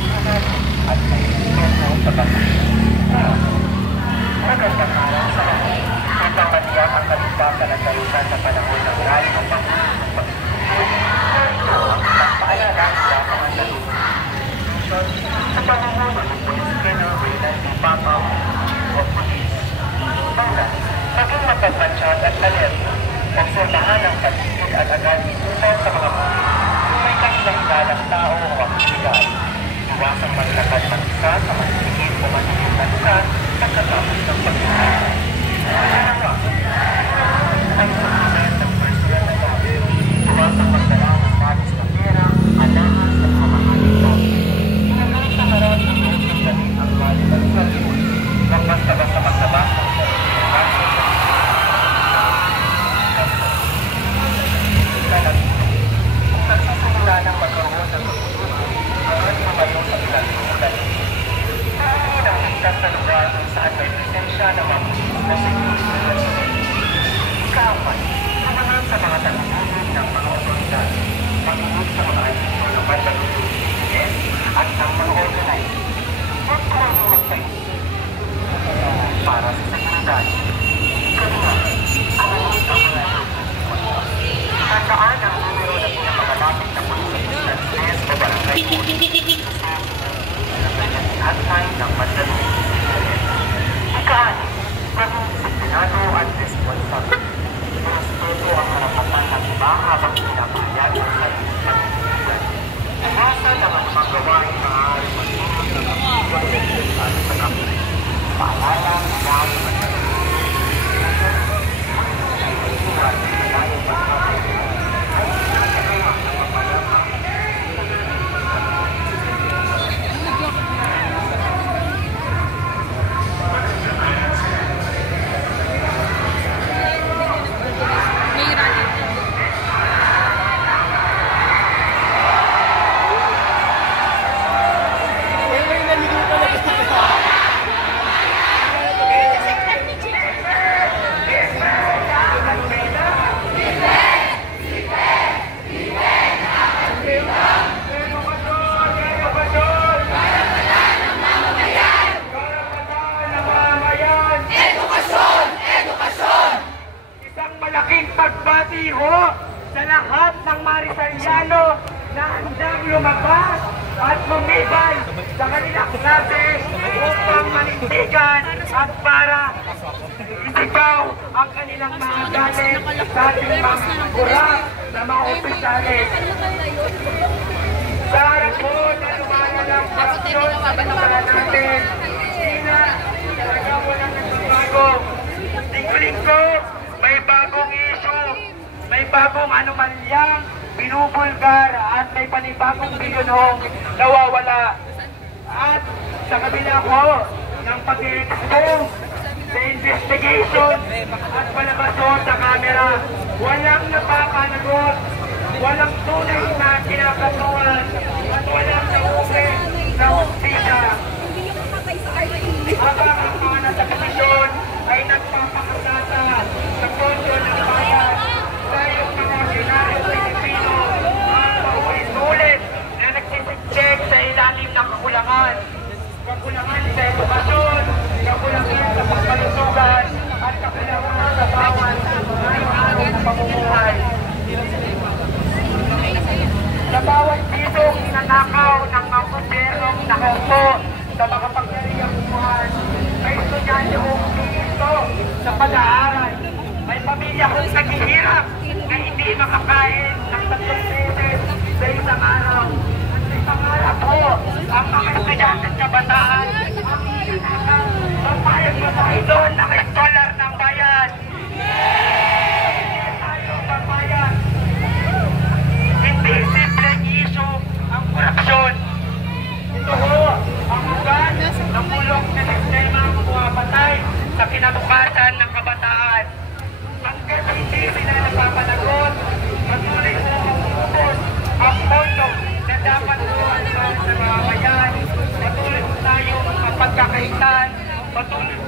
at may tono pagkakasya. Magandang araw sa lahat. Upang matiyak ang kaligtasan at kalusan sa panahon ng rally ng Pangulo ng Pagkakulo. Ito ang pagpaalala sa mga salunan. Sa pamumuno ng Police Colonel Reynan D. Papaw o Police. Una, maging mapagmatsyag at alerto. Obserbahan ang paligid at agad itupaw sa mga kung may kanilang tao o aktibidad. Iwasang maglakad mag-isa sa masigit o masigit na lugar pagkatapos ng pagkakulo. Pangalawa, ay pagkakulo ng personal na gamit. Iwasang magdala ng bagis na pera, alahas at mamahaling gamit. Inagay sa harap ang iyong gamit ang valid at sarili. Huwag basta-basta maglabas ng sarili ng bagis. Kung nagsisimula ng magkaroon ng pagkutuloy, at tumayo sa ilang lugar. Piliin ang ligtas na lugar kung saan may presensya ng mga pulis na security personnel. Ika-4, tumangan sa mga tagulog ng mga otoridad, makinig sa mga anisyo ng Bandalulo, at ng mga organizer. Huwag tumawag sa iyo. Para sa seguridad. Ika-5, alamin ang mga tandaan ang numero na pinakamalapit na pulis na stress o barangay police at time ng Bandalulo. Ika-6, maging disiplinado at responsable. Respeto ang karapatan ng iba habang pinapahayag ang sarili ng pagkakasigan. Iwasan ang anumang gawain maaari magtulong ng kapitiwan ng libertad sa kapit. Paalala ng lahat ng Bandalulo. Sa lahat ng Marisaliano na handang lumabas at lumibay sa kanilang klase upang manindigan at para isigaw ang kanilang mga galit sa ating mga kurang na mga opisyalis. Sa harap po na lumayan ang korupsyon sa bansa natin, talaga walang nagbabago. Linggo-linggo, may bagong issue. May bagong anomalyang binubulgar at may panibagong bilyonong nawawala. At sa kabila ko ng pag-i-expose sa investigation at palabasyon sa kamera, walang napapanagot, walang tunay na kinakatuan at walang nauwi na hustisya. Habang ang mga nasa komisyon ay nagpapakasasa sa pondo ng bayan, tayong mga ordinaryong Pilipino ang paulit-ulit na nagsisiksik sa ilalim ng kakulangan. Kakulangan sa edukasyon, kakulangan sa pagkalusugan, at kakulangan sa bawat araw-araw na pamumuhay. Sa bawat pisong ninanakaw ng mga gobyernong nakaupo sa mga pagkariyang buwan, may estudyante kong dito sa pag-aaral. May pamilya kong naghihirap na hindi makakain ng 3 beses sa isang araw. At may pangarap ko ang mga estudyante at kabataan ang ninanakaw. Papayag mo tayo doon ng scholar ng bayan. Hindi tayo papayag. Hindi simpleng issue ang korupsyon. Ito ho ang ugat ng bulok na sistema ang bumapatay sa kinabukasan ng kabataan. Hanggang hindi sila napapanagot, patuloy na magpupos ang pondo na dapat doon sa mga bayan. Patuloy tayo magpapagkakaitan, patuloy